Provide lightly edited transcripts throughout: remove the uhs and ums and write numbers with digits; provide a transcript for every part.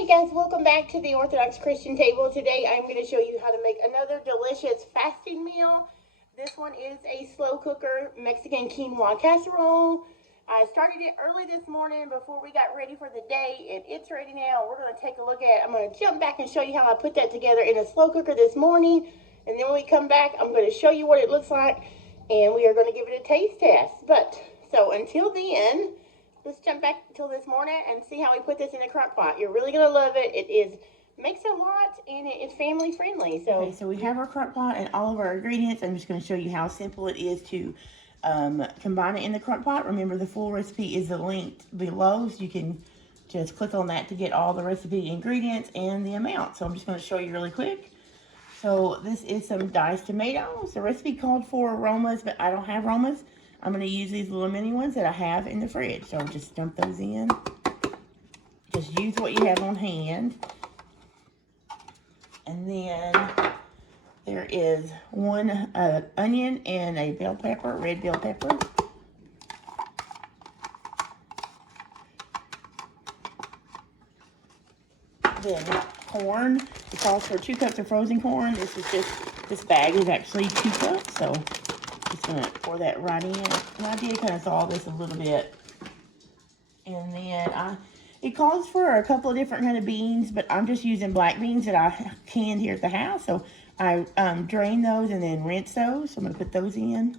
Hey guys, welcome back to the Orthodox Christian Table. Today I'm going to show you how to make another delicious fasting meal. This one is a slow cooker Mexican quinoa casserole. I started it early this morning before we got ready for the day, and it's ready now. We're going to take a look at it. I'm going to jump back and show you how I put that together in a slow cooker this morning, and then when we come back, I'm going to show you what it looks like, and we are going to give it a taste test. So until then, let's jump back till this morning and see how we put this in a crock pot. You're really going to love it. Makes a lot, and it is family friendly. Okay, so we have our crock pot and all of our ingredients. I'm just going to show you how simple it is to combine it in the crock pot. Remember, the full recipe is linked below, so you can just click on that to get all the recipe ingredients and the amount. So I'm just going to show you really quick. So this is some diced tomatoes. The recipe called for aromas, but I don't have aromas. I'm going to use these little mini ones that I have in the fridge. So just dump those in. Just use what you have on hand. And then there is one onion and a bell pepper, red bell pepper. Then corn. It calls for 2 cups of frozen corn. This bag is actually 2 cups. So just going to pour that right in. And I did kind of thaw this a little bit. And then it calls for a couple of different kind of beans, but I'm just using black beans that I canned here at the house. So I drain those and then rinse those. So I'm going to put those in.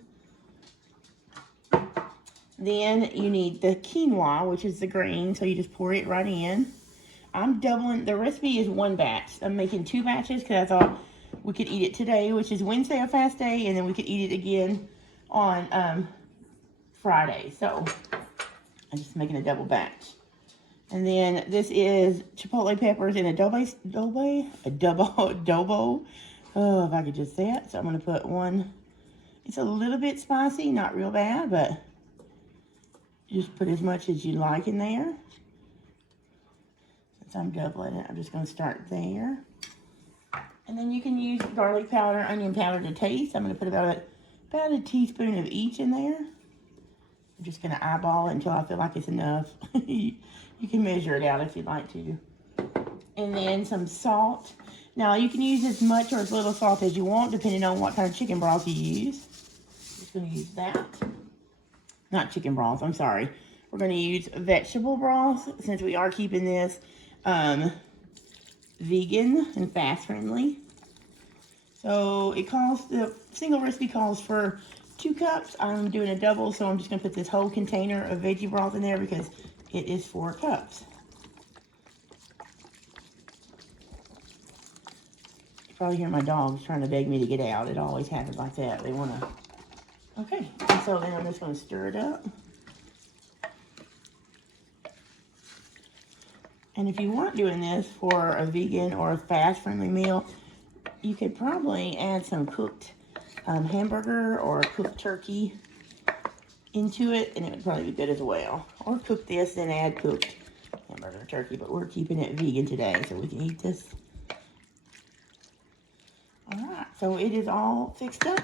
Then you need the quinoa, which is the green. So you just pour it right in. I'm doubling. The recipe is 1 batch. I'm making 2 batches because I thought we could eat it today, which is Wednesday, a fast day, and then we could eat it again on Friday. So I'm just making a double batch. And then this is chipotle peppers in adobo. Oh, if I could just say it. So I'm going to put 1. It's a little bit spicy, not real bad, but just put as much as you like in there. Since I'm doubling it, I'm just going to start there. And then you can use garlic powder, onion powder to taste. I'm going to put about a teaspoon of each in there. I'm just going to eyeball it until I feel like it's enough. You can measure it out if you'd like to. And then some salt. Now, you can use as much or as little salt as you want, depending on what kind of chicken broth you use. Just going to use that. Not chicken broth, I'm sorry. We're going to use vegetable broth, since we are keeping this vegan and fast friendly. So the single recipe calls for 2 cups. I'm doing a double, so I'm just going to put this whole container of veggie broth in there because it is 4 cups. You probably hear my dogs trying to beg me to get out. It always happens like that. They want to. Okay, and so then I'm just going to stir it up. And if you weren't doing this for a vegan or a fast-friendly meal, you could probably add some cooked hamburger or cooked turkey into it, and it would probably be good as well. Or cook this, then add cooked hamburger or turkey, but we're keeping it vegan today, so we can eat this. Alright, so it is all fixed up.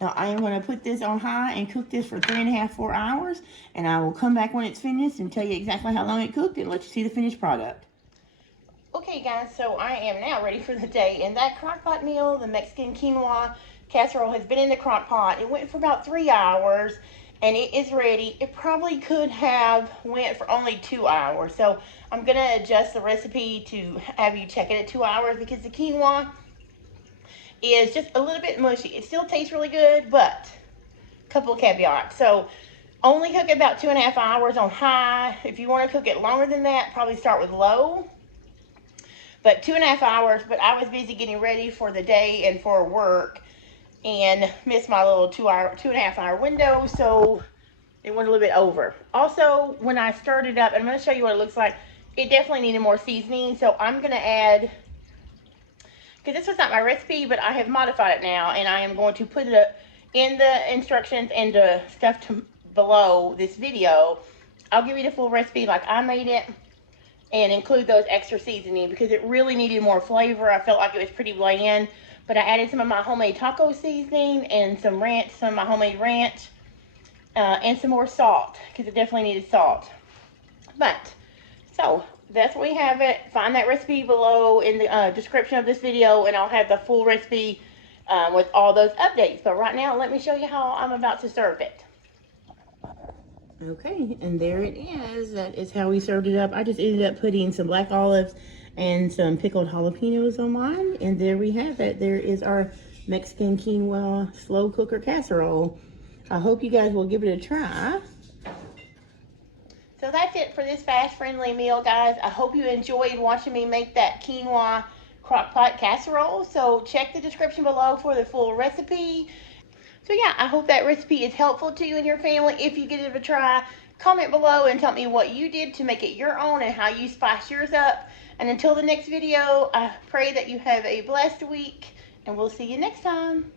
Now, I am going to put this on high and cook this for 3.5 to 4 hours, and I will come back when it's finished and tell you exactly how long it cooked and let you see the finished product. Okay guys, so I am now ready for the day, and that crock pot meal, the Mexican quinoa casserole, has been in the crock pot. It went for about 3 hours, and it is ready. It probably could have went for only 2 hours, so I'm going to adjust the recipe to have you check it at 2 hours because the quinoa is just a little bit mushy. It still tastes really good, but a couple of caveats. So only cook it about 2.5 hours on high. If you want to cook it longer than that, probably start with low. But 2.5 hours, but I was busy getting ready for the day and for work and missed my little 2.5 hour window, so it went a little bit over. Also, when I stirred it up, and I'm going to show you what it looks like, it definitely needed more seasoning, so I'm going to add, because this was not my recipe, but I have modified it now, and I am going to put it in the instructions and the stuff below this video. I'll give you the full recipe like I made it and include those extra seasoning because it really needed more flavor. I felt like it was pretty bland, but I added some of my homemade taco seasoning and some of my homemade ranch, and some more salt because it definitely needed salt. So that's where we have it. Find that recipe below in the description of this video, and I'll have the full recipe with all those updates. But right now, let me show you how I'm about to serve it. Okay, and there it is. That is how we served it up. I just ended up putting some black olives and some pickled jalapenos on mine. And there we have it. There is our Mexican quinoa slow cooker casserole. I hope you guys will give it a try. So that's it for this fast-friendly meal, guys. I hope you enjoyed watching me make that quinoa crockpot casserole. So check the description below for the full recipe. So yeah, I hope that recipe is helpful to you and your family. If you give it a try, comment below and tell me what you did to make it your own and how you spice yours up. And until the next video, I pray that you have a blessed week, and we'll see you next time.